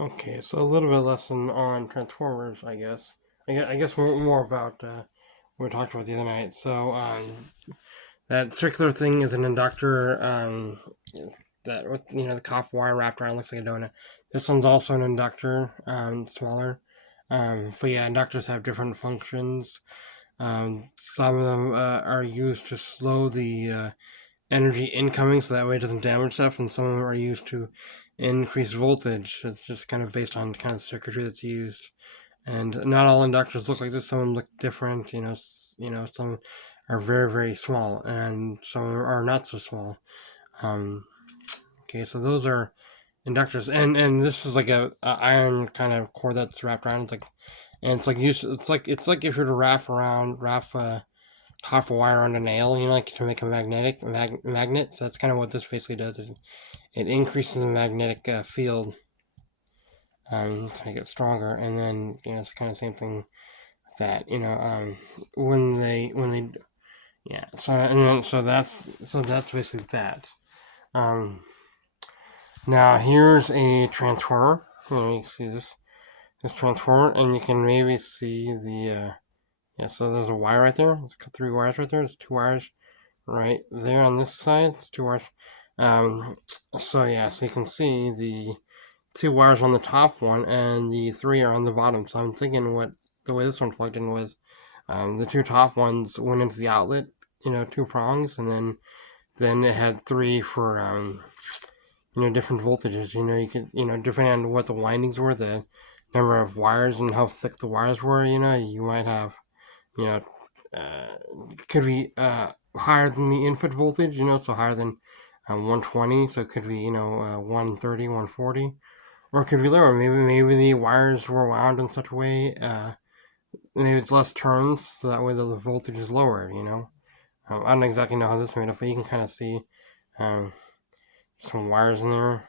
Okay, so a little bit lesson on Transformers, I guess. I guess more about what we talked about the other night. So that circular thing is an inductor. That with the copper wire wrapped around looks like a donut. This one's also an inductor, smaller. But yeah, inductors have different functions. Some of them are used to slow the energy incoming so that way it doesn't damage stuff, and some of them are used to increase voltage. It's just kind of based on kind of circuitry that's used. And not all inductors look like this. Some of them look different. Some are very very small, and some are not so small. Um, okay, so those are inductors, and this is like a iron kind of core that's wrapped around. It's like if you were to wrap half a wire on a nail, like to make a magnet. So that's kind of what this basically does. It increases the magnetic field to make it stronger, and then it's kind of the same thing with that. When they yeah. So that's basically that. Um, Now here's a transformer. You see this transformer, and you can maybe see the yeah. So there's a wire right there. There's 3 wires right there. There's 2 wires right there on this side. It's 2 wires. Um, so yeah, so you can see the 2 wires on the top one, and the 3 are on the bottom. So I'm thinking what the way this one plugged in was, the 2 top ones went into the outlet, 2 prongs, and then it had 3 for different voltages. You could depending on what the windings were, the number of wires and how thick the wires were. You might have you know uh, could be higher than the input voltage, so higher than 120, so it could be 130, 140, or it could be lower. Maybe the wires were wound in such a way, maybe it's less turns, so that way the voltage is lower. I don't exactly know how this is made up, but you can kind of see um, some wires in there,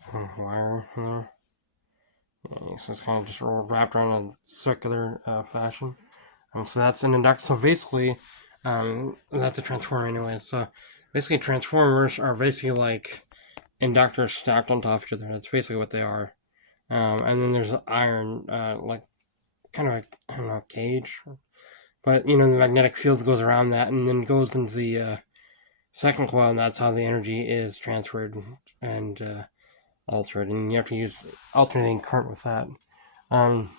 some wire in there. Yeah, so it's kind of just wrapped around a circular fashion. So that's an inductor. So basically, that's a transformer anyway. So basically, transformers are basically like inductors stacked on top of each other. That's basically what they are. And then there's iron, like kind of like, I don't know, cage. But the magnetic field goes around that and then goes into the second coil, and that's how the energy is transferred and altered. And you have to use alternating current with that. Um,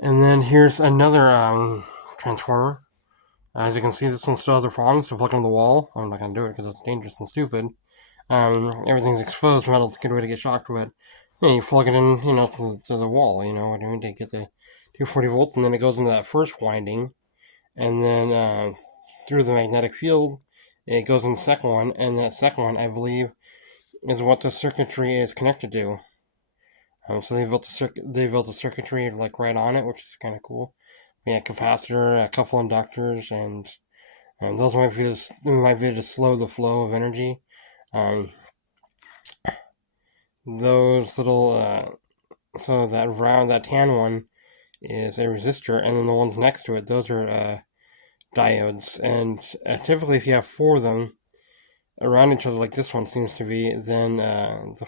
and then here's another transformer. As you can see, this one still has the prongs to plug into the wall. I'm not going to do it because that's dangerous and stupid. Everything's exposed, metal's a good way to get shocked, but you plug it in, to the wall, to get the 240 volts, and then it goes into that first winding, and then through the magnetic field, it goes in the second one, and that second one, I believe, is what the circuitry is connected to. So they built the circuitry like right on it, which is kind of cool. We had capacitor, a couple inductors, and those might be to slow the flow of energy. Um, those little so that tan one is a resistor, and then the ones next to it, those are diodes. And typically, if you have 4 of them around each other, like this one seems to be, then the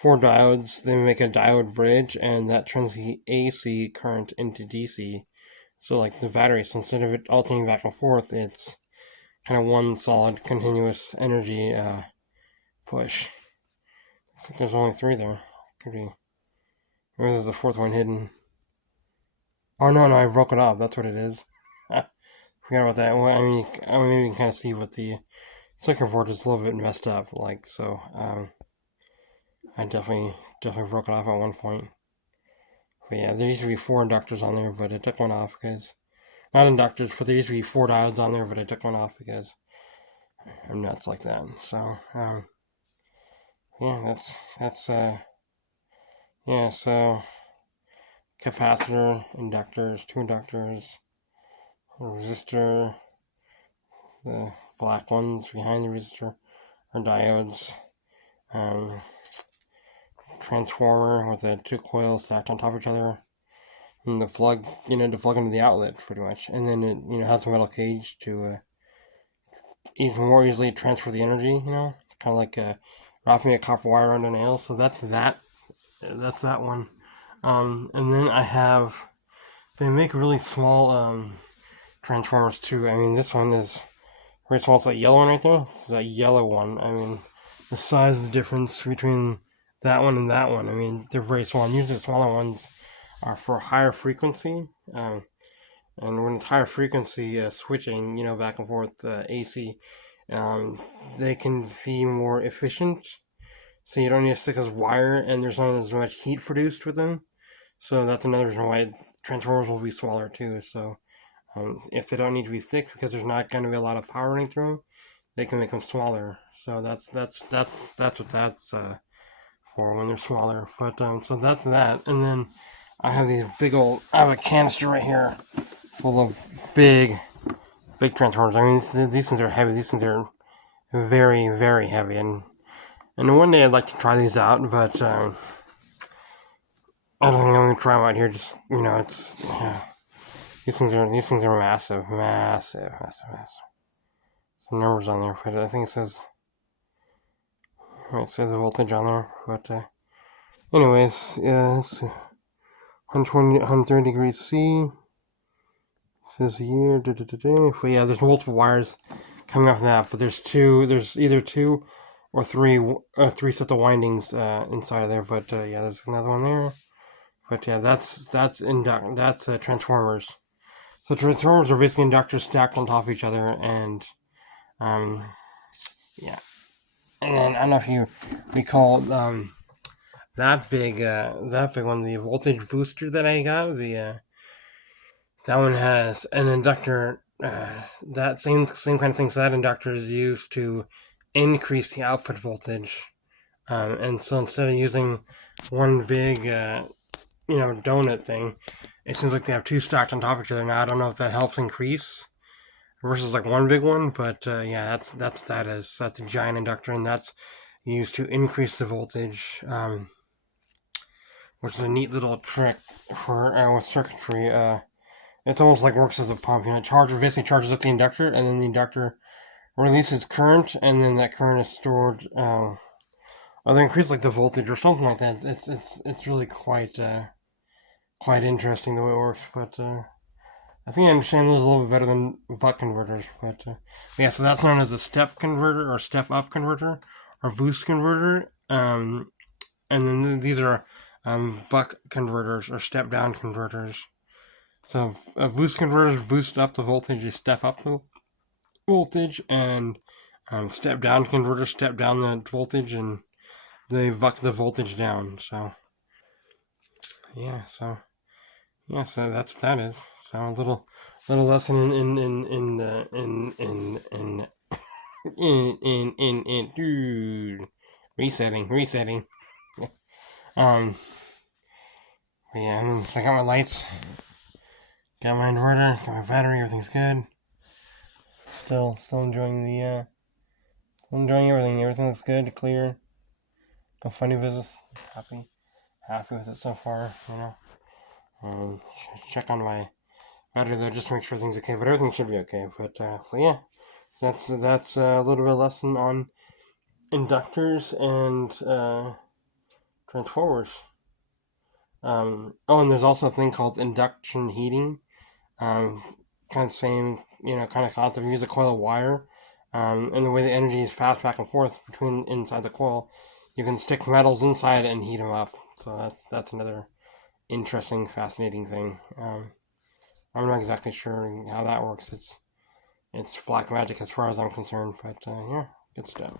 4 diodes they make a diode bridge, and that turns the AC current into DC. So like the battery, so instead of it alternating back and forth, it's kind of one solid continuous energy push. Looks like there's only 3 there. Could be. Maybe there's a 4th one hidden. Oh no, I broke it off. That's what it is. Forgot about that. Well, maybe you can kind of see what the circuit board is a little bit messed up. Like so, I definitely broke it off at one point. But yeah, there used to be 4 inductors on there, but I took one off because not inductors, but there used to be 4 diodes on there, but I took one off because I'm nuts like that. So yeah, yeah. So capacitor, inductors, 2 inductors, a resistor. The black ones behind the resistor are diodes. Um, Transformer with the 2 coils stacked on top of each other, and the plug, to plug into the outlet, pretty much. And then it, has a metal cage to even more easily transfer the energy. Kind of like wrapping a copper wire around a nail. So that's that. That's that one. And then I have. They make really small transformers too. I mean, this one is very small. It's that yellow one right there. It's that yellow one. I mean, the size of the difference between that one and that one. I mean, they're very small. And usually the smaller ones are for higher frequency. And when it's higher frequency switching, back and forth AC, they can be more efficient. So you don't need to stick as wire, and there's not as much heat produced with them. So that's another reason why transformers will be smaller too. So if they don't need to be thick because there's not going to be a lot of power running through them, they can make them smaller. So that's what that's for when they're smaller. But so that's that. And then I have I have a canister right here full of big transformers. I mean, these things are heavy. These things are very, very heavy. And one day I'd like to try these out, but I don't think I'm going to try them out here. Just, it's, these things are massive. Some numbers on there, but I think it says the voltage on there. But anyways, it's 120, 130 degrees C. It says here, but yeah, there's multiple wires coming off that, but there's either two or three sets of windings inside of there. But yeah, there's another one there. But yeah, that's transformers. So transformers are basically inductors stacked on top of each other, and yeah. And then I don't know if you recall that big one, the voltage booster that I got. That one has an inductor. That same kind of thing. So that inductor is used to increase the output voltage. And so instead of using one big donut thing, it seems like they have two stacked on top of each other. Now I don't know if that helps increase versus like one big one, but yeah, that's what that is. That's a giant inductor, and that's used to increase the voltage, which is a neat little trick for with circuitry. It's almost like works as a pump. Charger basically charges up the inductor, and then the inductor releases current, and then that current is stored. Or they increase like the voltage or something like that. It's really quite interesting the way it works, but I think I understand those a little bit better than buck converters. But yeah, so that's known as a step converter or step up converter or boost converter. And then these are buck converters or step down converters. So a boost converter boosts up the voltage, you step up the voltage, and step down converters step down the voltage, and they buck the voltage down. So yeah, so that's what that is. So a little lesson in resetting. But yeah, so I got my lights, got my inverter, got my battery, everything's good. Still enjoying everything. Everything looks good, clear. No funny business. Happy with it so far. Check on my battery though, just to make sure everything's okay. But everything should be okay. But yeah, that's a little bit of lesson on inductors and transformers. And there's also a thing called induction heating. Kind of same, kind of concept. You use a coil of wire, and the way the energy is passed back and forth between inside the coil, you can stick metals inside and heat them up. So that's another interesting, fascinating thing. I'm not exactly sure how that works. It's black magic as far as I'm concerned, but yeah, good stuff.